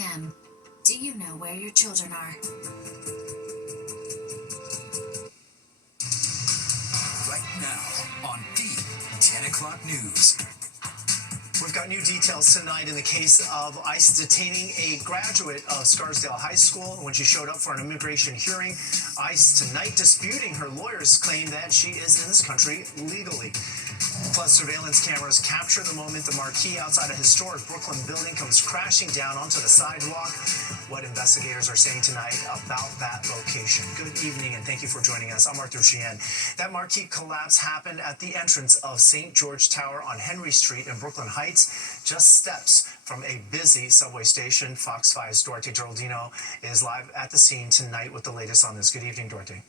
p.m. Do you know where your children are? Right now on the 10 o'clock news. We've got new details tonight in the case of ICE detaining a graduate of Scarsdale High School when she showed up for an immigration hearing. ICE tonight disputing her lawyer's claim that she is in this country legally. Plus, surveillance cameras capture the moment the marquee outside a historic Brooklyn building comes crashing down onto the sidewalk. What investigators are saying tonight about that location. Good evening, and thank you for joining us. I'm Arthur Chien. That marquee collapse happened at the entrance of St. George Tower on Henry Street in Brooklyn Heights, just steps from a busy subway station. Fox 5's Duarte Geraldino is live at the scene tonight with the latest on this. Good evening, Duarte.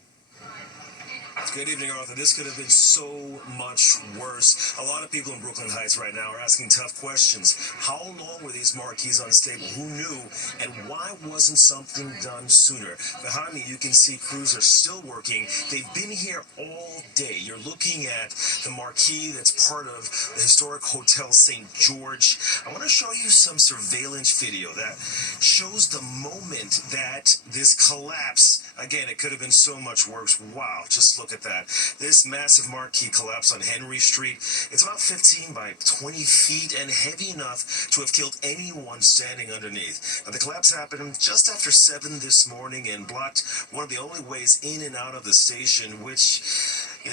Good evening, Arthur. This could have been so much worse. A lot of people in Brooklyn Heights right now are asking tough questions. How long were these marquees unstable? Who knew? And why wasn't something done sooner? Behind me, you can see crews are still working. They've been here all day. You're looking at the marquee that's part of the historic Hotel St. George. I want to show you some surveillance video that shows the moment that this collapse. Again, it could have been so much worse. Wow, just look at that. This massive marquee collapse on Henry Street. It's about 15 by 20 feet and heavy enough to have killed anyone standing underneath. Now, the collapse happened just after 7 this morning and blocked one of the only ways in and out of the station, which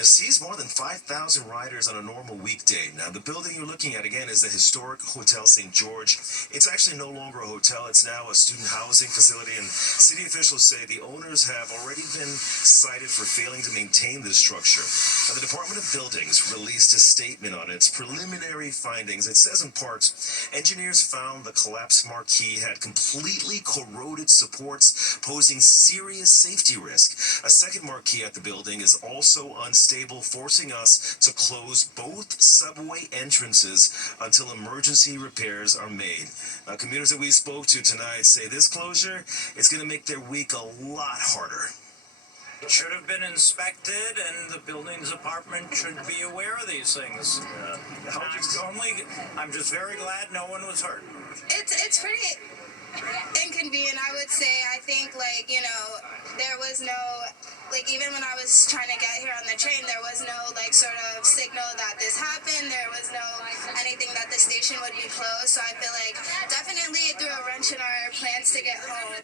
sees more than 5,000 riders on a normal weekday. Now, the building you're looking at, again, is the historic Hotel St. George. It's actually no longer a hotel. It's now a student housing facility, and city officials say the owners have already been cited for failing to maintain this structure. Now, the Department of Buildings released a statement on its preliminary findings. It says in parts, engineers found the collapsed marquee had completely corroded supports, posing serious safety risk. A second marquee at the building is also unstable, forcing us to close both subway entrances until emergency repairs are made. Commuters that we spoke to tonight say this closure is going to make their week a lot harder. It should have been inspected, and the buildings department should be aware of these things. I'm just very glad no one was hurt. It's pretty inconvenient, I would say. I think, there was no, even when I was trying to get here on the train, there was no, sort of signal that this happened. There was no anything that the station would be closed. So I feel like definitely it threw a wrench in our plans to get home.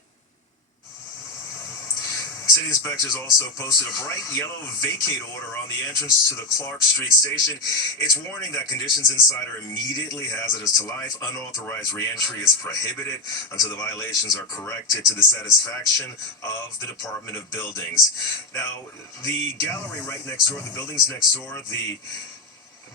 City inspectors also posted a bright yellow vacate order on the entrance to the Clark Street station. It's warning that conditions inside are immediately hazardous to life. Unauthorized re-entry is prohibited until the violations are corrected to the satisfaction of the Department of Buildings. Now, the gallery right next door, the buildings next door, the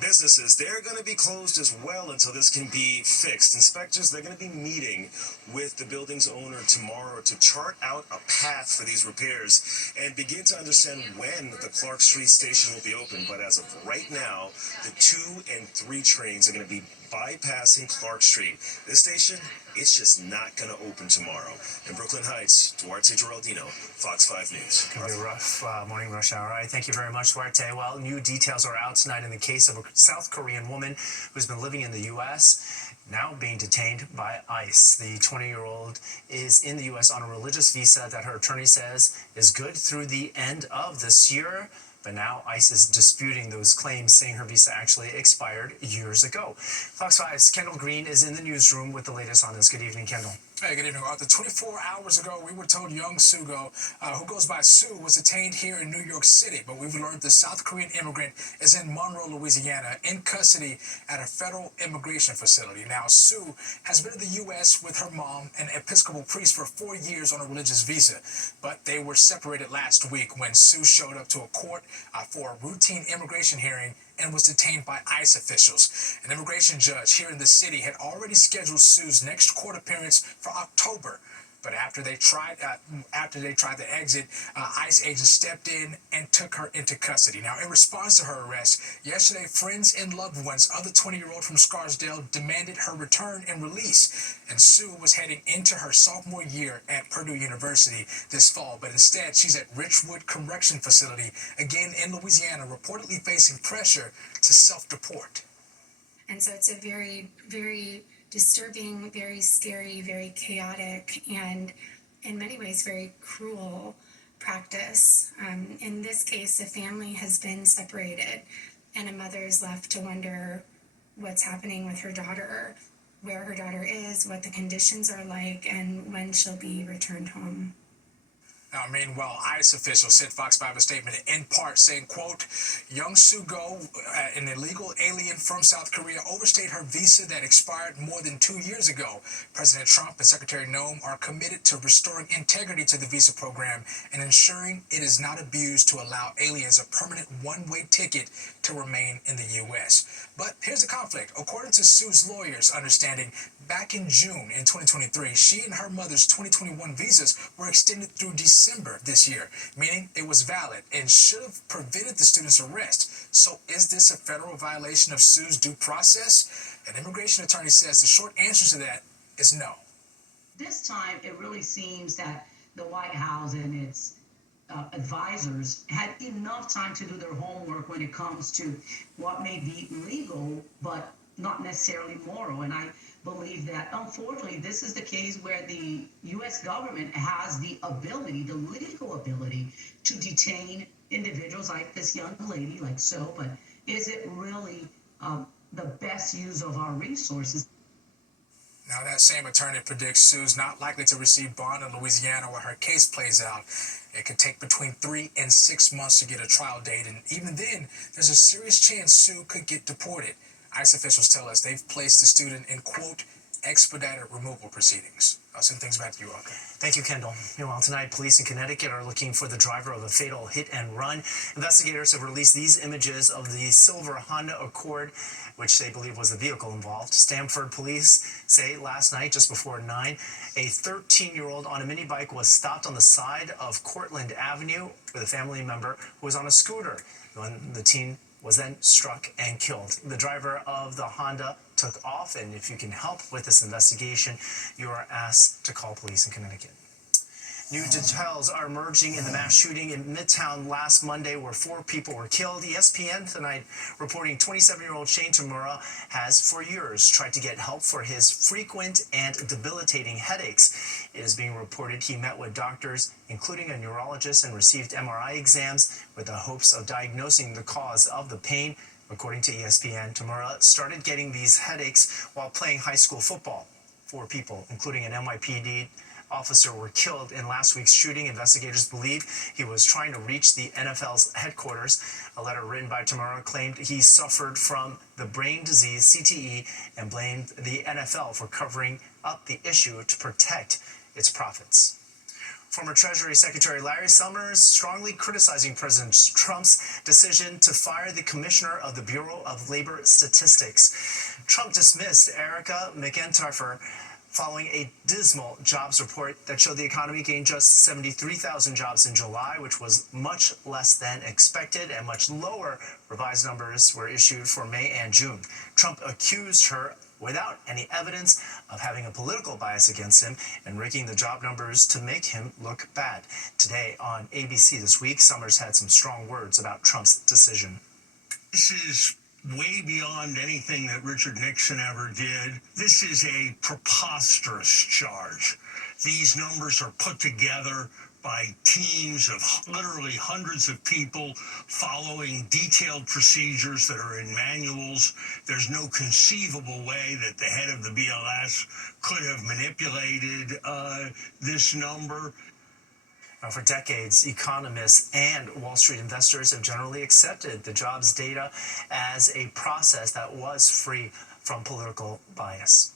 businesses, they're going to be closed as well until this can be fixed. Inspectors, they're going to be meeting with the building's owner tomorrow to chart out a path for these repairs and begin to understand when the Clark Street station will be open. But as of right now, the 2 and 3 trains are going to be bypassing Clark Street. This station, it's just not going to open tomorrow. In Brooklyn Heights, Duarte Geraldino, Fox 5 News. It's going to be a rough morning rush hour. All right, thank you very much, Duarte. Well, new details are out tonight in the case of a South Korean woman who's been living in the U.S., now being detained by ICE. The 20-year-old is in the U.S. on a religious visa that her attorney says is good through the end of this year. But now ICE is disputing those claims, saying her visa actually expired years ago. Fox 5's Kendall Green is in the newsroom with the latest on this. Good evening, Kendall. Hey, good evening, Arthur. 24 hours ago, we were told Young Sugo, who goes by Sue, was detained here in New York City. But we've learned the South Korean immigrant is in Monroe, Louisiana, in custody at a federal immigration facility. Now, Sue has been in the U.S. with her mom, an Episcopal priest, for 4 years on a religious visa. But they were separated last week when Sue showed up to a court for a routine immigration hearing and was detained by ICE officials. An immigration judge here in the city had already scheduled Sue's next court appearance for October. But after they tried to exit, ICE agents stepped in and took her into custody. Now, in response to her arrest, yesterday, friends and loved ones of the 20-year-old from Scarsdale demanded her return and release. And Sue was heading into her sophomore year at Purdue University this fall. But instead, she's at Richwood Correction Facility, again in Louisiana, reportedly facing pressure to self-deport. And so it's a very, very disturbing, very scary, very chaotic, and in many ways very cruel practice. In this case, a family has been separated, and a mother is left to wonder what's happening with her daughter, where her daughter is, what the conditions are like, and when she'll be returned home. Now, meanwhile, ICE officials sent Fox 5 a statement in part saying, quote, Young Soo-go, an illegal alien from South Korea, overstayed her visa that expired more than 2 years ago. President Trump and Secretary Noem are committed to restoring integrity to the visa program and ensuring it is not abused to allow aliens a permanent one-way ticket to remain in the U.S. But here's the conflict. According to Sue's lawyers' understanding, back in June in 2023, she and her mother's 2021 visas were extended through December this year, meaning it was valid and should have prevented the student's arrest. So is this a federal violation of Sue's due process? An immigration attorney says the short answer to that is no. This time, it really seems that the White House and its advisors had enough time to do their homework when it comes to what may be legal, but not necessarily moral. And I believe that, unfortunately, this is the case where the U.S. government has the ability, the legal ability, to detain individuals like this young lady, like so, but is it really the best use of our resources? Now, that same attorney predicts Sue's not likely to receive bond in Louisiana where her case plays out. It could take between 3 and 6 months to get a trial date, and even then, there's a serious chance Sue could get deported. ICE officials tell us they've placed the student in, quote, expedited removal proceedings. I'll send things back to you, Arthur. Thank you, Kendall. Meanwhile, tonight, police in Connecticut are looking for the driver of a fatal hit-and-run. Investigators have released these images of the silver Honda Accord, which they believe was the vehicle involved. Stamford police say last night, just before 9, a 13-year-old on a mini bike was stopped on the side of Cortland Avenue with a family member who was on a scooter. When the teen was then struck and killed. The driver of the Honda took off, and if you can help with this investigation, you are asked to call police in Connecticut. New details are emerging in the mass shooting in Midtown last Monday where 4 people were killed. ESPN tonight reporting 27-year-old Shane Tamura has for years tried to get help for his frequent and debilitating headaches. It is being reported he met with doctors, including a neurologist, and received MRI exams with the hopes of diagnosing the cause of the pain. According to ESPN, Tamura started getting these headaches while playing high school football. 4 people, including an NYPD officer, were killed in last week's shooting. Investigators believe he was trying to reach the NFL's headquarters. A letter written by Tamura claimed he suffered from the brain disease CTE and blamed the NFL for covering up the issue to protect its profits. Former Treasury Secretary Larry Summers strongly criticizing President Trump's decision to fire the commissioner of the Bureau of Labor Statistics. Trump dismissed Erica McEntire following a dismal jobs report that showed the economy gained just 73,000 jobs in July, which was much less than expected, and much lower revised numbers were issued for May and June. Trump accused her, without any evidence, of having a political bias against him and rigging the job numbers to make him look bad. Today on ABC This Week, Summers had some strong words about Trump's decision. This is way beyond anything that Richard Nixon ever did. This is a preposterous charge. These numbers are put together by teams of literally hundreds of people following detailed procedures that are in manuals. There's no conceivable way that the head of the BLS could have manipulated this number. For decades, economists and Wall Street investors have generally accepted the jobs data as a process that was free from political bias.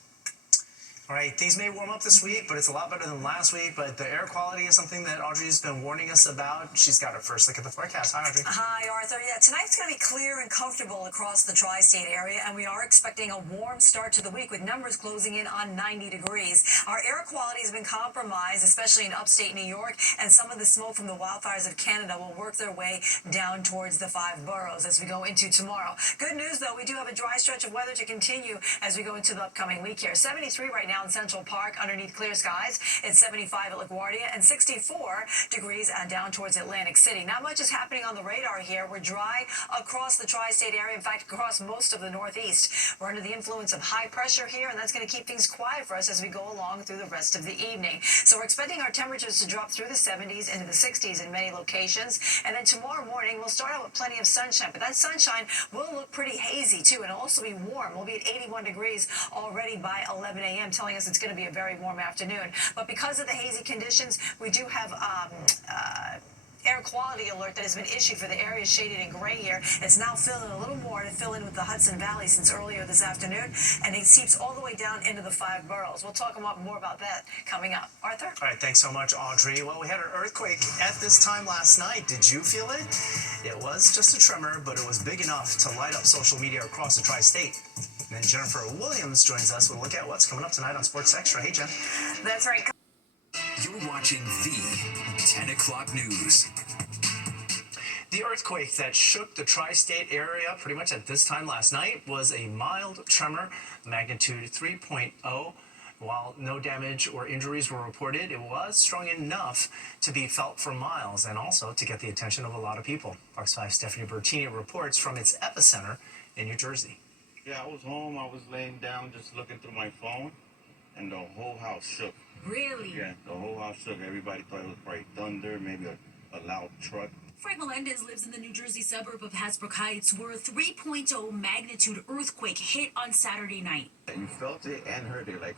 All right, things may warm up this week, but it's a lot better than last week. But the air quality is something that Audrey's been warning us about. She's got her first look at the forecast. Hi, Audrey. Hi, Arthur. Yeah, tonight's going to be clear and comfortable across the tri-state area, and we are expecting a warm start to the week with numbers closing in on 90 degrees. Our air quality has been compromised, especially in upstate New York, and some of the smoke from the wildfires of Canada will work their way down towards the 5 boroughs as we go into tomorrow. Good news, though, we do have a dry stretch of weather to continue as we go into the upcoming week here. 73 right now. now in Central Park underneath clear skies. It's 75 at LaGuardia and 64 degrees down towards Atlantic City. Not much is happening on the radar here. We're dry across the tri-state area, in fact, across most of the Northeast. We're under the influence of high pressure here, and that's going to keep things quiet for us as we go along through the rest of the evening. So we're expecting our temperatures to drop through the 70s into the 60s in many locations. And then tomorrow morning, we'll start out with plenty of sunshine, but that sunshine will look pretty hazy too, and it'll also be warm. We'll be at 81 degrees already by 11 a.m., telling us it's going to be a very warm afternoon. But because of the hazy conditions, we do have air quality alert that has been issued for the areas shaded in gray here. It's now filling a little more to fill in with the Hudson Valley since earlier this afternoon, and it seeps all the way down into the 5 boroughs. We'll talk about more about that coming up. Arthur? All right, thanks so much, Audrey. Well, we had an earthquake at this time last night. Did you feel it? It was just a tremor, but it was big enough to light up social media across the tri-state. And then Jennifer Williams joins us. We'll look at what's coming up tonight on Sports Extra. Hey, Jen. That's right. You're watching the 10 o'clock news. The earthquake that shook the tri-state area pretty much at this time last night was a mild tremor, magnitude 3.0. While no damage or injuries were reported, it was strong enough to be felt for miles and also to get the attention of a lot of people. Fox 5 Stephanie Bertini reports from its epicenter in New Jersey. Yeah, I was home. I was laying down just looking through my phone, and the whole house shook. Really? Yeah, the whole house shook. Everybody thought it was probably thunder, maybe a loud truck. Frank Melendez lives in the New Jersey suburb of Hasbrook Heights, where a 3.0 magnitude earthquake hit on Saturday night. You felt it and heard it like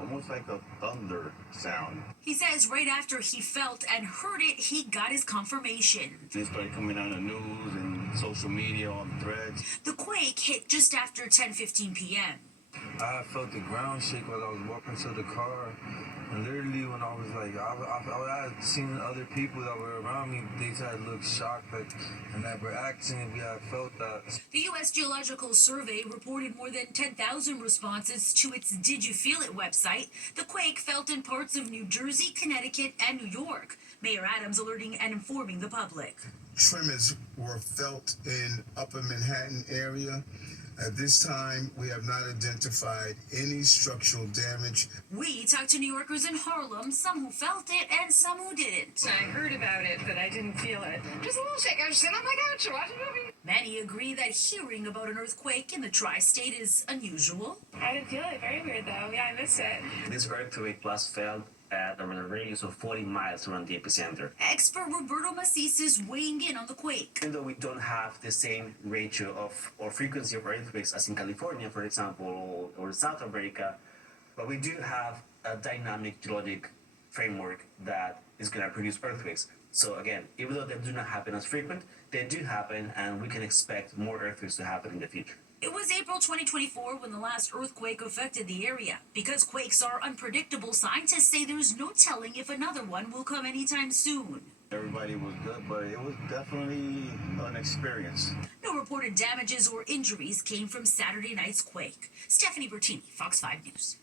almost like a thunder sound. He says right after he felt and heard it, he got his confirmation. It started coming on the news and social media on threads. The quake hit just after 10:15 p.m. I felt the ground shake while I was walking to the car. And literally when I was like, I had seen other people that were around me, they had looked shocked, and that were acting, we had felt that. The U.S. Geological Survey reported more than 10,000 responses to its Did You Feel It website. The quake felt in parts of New Jersey, Connecticut, and New York. Mayor Adams alerting and informing the public. Tremors were felt in Upper Manhattan area. At this time, we have not identified any structural damage. We talked to New Yorkers in Harlem, some who felt it and some who didn't. I heard about it, but I didn't feel it. Just a little shake. I was sitting on my couch watching a movie. Many agree that hearing about an earthquake in the tri-state is unusual. I didn't feel it. Very weird, though. Yeah, I missed it. This earthquake was felt at a radius of 40 miles around the epicenter. Expert Roberto Macis is weighing in on the quake. Even though we don't have the same ratio of or frequency of earthquakes as in California, for example, or South America, but we do have a dynamic geologic framework that is going to produce earthquakes. So again, even though they do not happen as frequent, they do happen, and we can expect more earthquakes to happen in the future. It was April 2024 when the last earthquake affected the area. Because quakes are unpredictable, scientists say there's no telling if another one will come anytime soon. Everybody was good, but it was definitely an experience. No reported damages or injuries came from Saturday night's quake. Stephanie Bertini, Fox 5 News.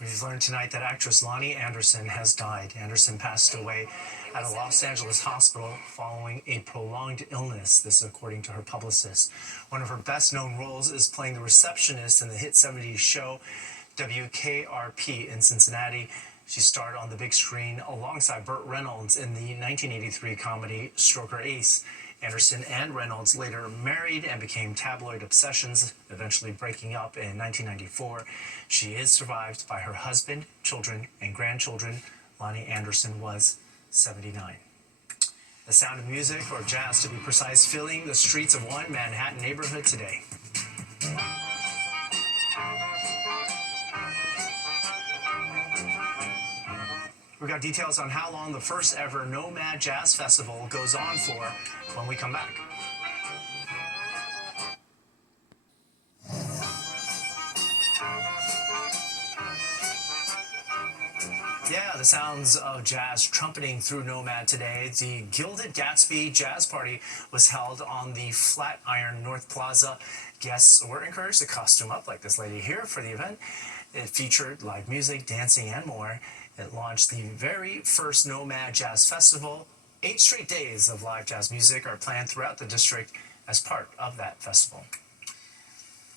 We've learned tonight that actress Lonnie Anderson has died. Anderson passed away at a Los Angeles hospital following a prolonged illness, this according to her publicist. One of her best-known roles is playing the receptionist in the hit 70s show WKRP in Cincinnati. She starred on the big screen alongside Burt Reynolds in the 1983 comedy Stroker Ace. Anderson and Reynolds later married and became tabloid obsessions, eventually breaking up in 1994. She is survived by her husband, children, and grandchildren. Lonnie Anderson was 79. The Sound of Music, or jazz to be precise, filling the streets of one Manhattan neighborhood today. We've got details on how long the first ever Nomad Jazz Festival goes on for when we come back. Yeah, the sounds of jazz trumpeting through Nomad today. The Gilded Gatsby Jazz Party was held on the Flatiron North Plaza. Guests were encouraged to costume up like this lady here for the event. It featured live music, dancing, and more. It launched the very first Nomad Jazz Festival. 8 straight days of live jazz music are planned throughout the district as part of that festival.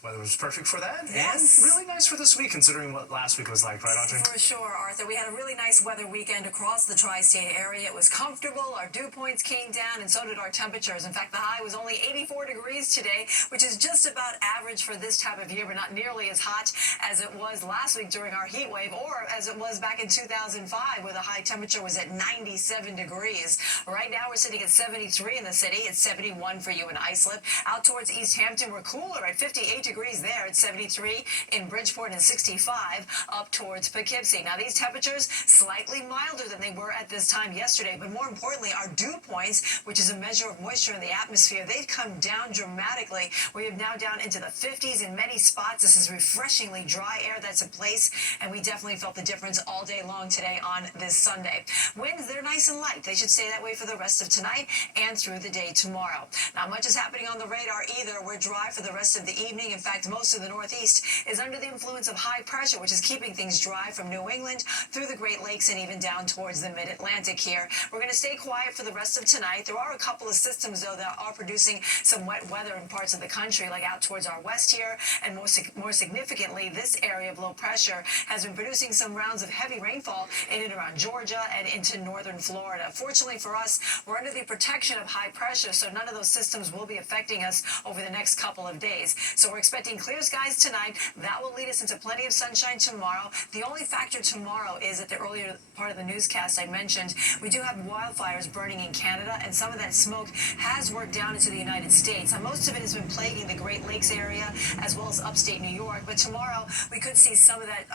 Weather was perfect for that, Yes. and really nice for this week, considering what last week was like, right, Audrey? For sure, Arthur. We had a really nice weather weekend across the tri-state area. It was comfortable. Our dew points came down, and so did our temperatures. In fact, the high was only 84 degrees today, which is just about average for this time of year, but not nearly as hot as it was last week during our heat wave, or as it was back in 2005, where the high temperature was at 97 degrees. Right now, we're sitting at 73 in the city. It's 71 for you in Islip. Out towards East Hampton, we're cooler at 58 degrees there. It's 73 in Bridgeport and 65 up towards Poughkeepsie. Now, these temperatures slightly milder than they were at this time yesterday, but more importantly, our dew points, which is a measure of moisture in the atmosphere, they've come down dramatically. We are now down into the 50s in many spots. This is refreshingly dry air that's in place, and we definitely felt the difference all day long today on this Sunday. Winds, they're nice and light. They should stay that way for the rest of tonight and through the day tomorrow. Not much is happening on the radar either. We're dry for the rest of the evening. In fact, most of the Northeast is under the influence of high pressure, which is keeping things dry from New England through the Great Lakes and even down towards the mid-Atlantic here. We're going to stay quiet for the rest of tonight. There are a couple of systems, though, that are producing some wet weather in parts of the country, like out towards our west here, and more significantly, this area of low pressure has been producing some rounds of heavy rainfall in and around Georgia and into northern Florida. Fortunately for us, we're under the protection of high pressure, so none of those systems will be affecting us over the next couple of days. So we're expecting clear skies tonight. That will lead us into plenty of sunshine tomorrow. The only factor tomorrow is at the earlier part of the newscast I mentioned, we do have wildfires burning in Canada, and some of that smoke has worked down into the United States. Now, most of it has been plaguing the Great Lakes area as well as upstate New York, but tomorrow we could see some of that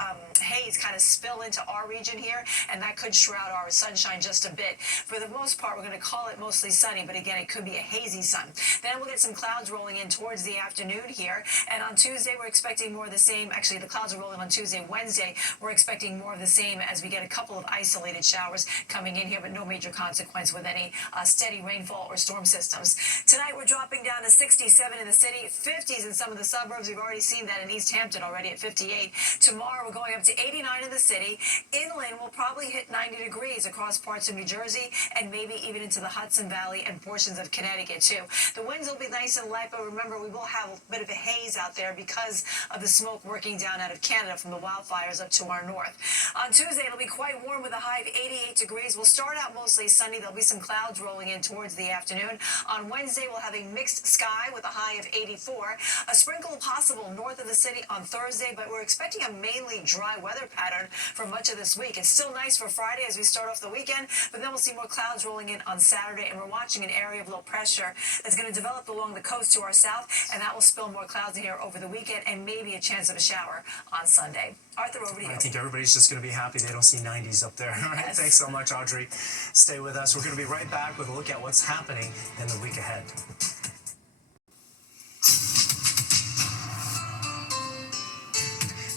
haze kind of spill into our region here, and that could shroud our sunshine just a bit. For the most part, we're going to call it mostly sunny, but again, it could be a hazy sun. Then we'll get some clouds rolling in towards the afternoon here, and on Tuesday we're expecting more of the same. Actually, the clouds are rolling on Tuesday. Wednesday, we're expecting more of the same as we get a couple of isolated showers coming in here, but no major consequence with any steady rainfall or storm systems. Tonight, we're dropping down to 67 in the city, 50s in some of the suburbs. We've already seen that in East Hampton already at 58. Tomorrow, we're going up to 89 in the city. Inland, we'll probably hit 90 degrees across parts of New Jersey and maybe even into the Hudson Valley and portions of Connecticut, too. The winds will be nice and light, but remember, we will have a bit of a haze out there because of the smoke working down out of Canada from the wildfires up to our north. On Tuesday, it'll be quite warm with a high of 88 degrees. We'll start out mostly sunny. There'll be some clouds rolling in towards the afternoon. On Wednesday, we'll have a mixed sky with a high of 84. A sprinkle possible north of the city on Thursday, but we're expecting a mainly dry weather pattern for much of this week. It's still nice for Friday as we start off the weekend, but then we'll see more clouds rolling in on Saturday, and we're watching an area of low pressure that's going to develop along the coast to our south, and that will spill more clouds in here over the weekend and maybe a chance of a shower on Sunday. Arthur, over to you. I think everybody's just going to be happy they don't see 90s up there. All right, Yes. Thanks so much, Audrey. Stay with us. We're going to be right back with a look at what's happening in the week ahead.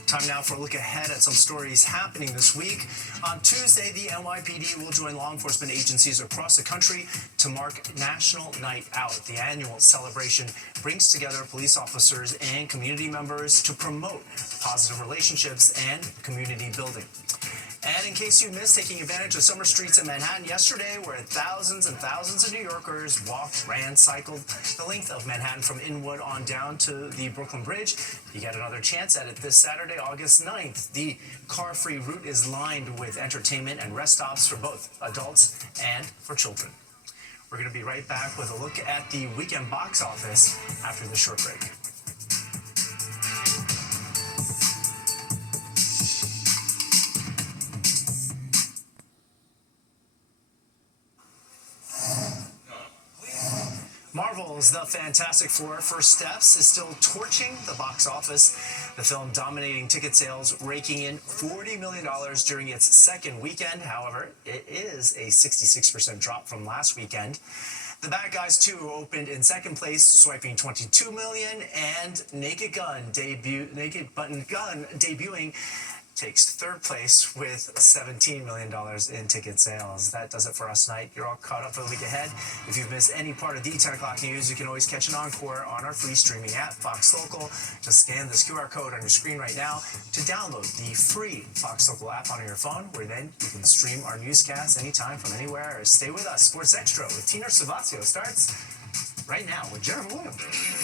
Time now for a look ahead at some stories happening this week. On Tuesday, the NYPD will join law enforcement agencies across the country to mark National Night Out. The annual celebration brings together police officers and community members to promote positive relationships and community building. And in case you missed taking advantage of summer streets in Manhattan yesterday, where thousands and thousands of New Yorkers walked, ran, cycled the length of Manhattan from Inwood on down to the Brooklyn Bridge, you get another chance at it this Saturday, August 9th. The car-free route is lined with entertainment and rest stops for both adults and for children. We're going to be right back with a look at the weekend box office after this short break. Marvel's The Fantastic Four: First Steps is still torching the box office. The film dominating ticket sales, raking in $40 million during its second weekend. However, it is a 66% drop from last weekend. The Bad Guys 2 opened in second place, swiping $22 million, and Naked Button Gun debuting takes third place with $17 million in ticket sales. That does it for us tonight. You're all caught up for the week ahead. If you've missed any part of the 10 o'clock news, you can always catch an encore on our free streaming app, Fox Local. Just scan this QR code on your screen right now to download the free Fox Local app on your phone, where then you can stream our newscasts anytime from anywhere. Stay with us. Sports Extra with Tina Savasio starts right now with Jennifer Williams.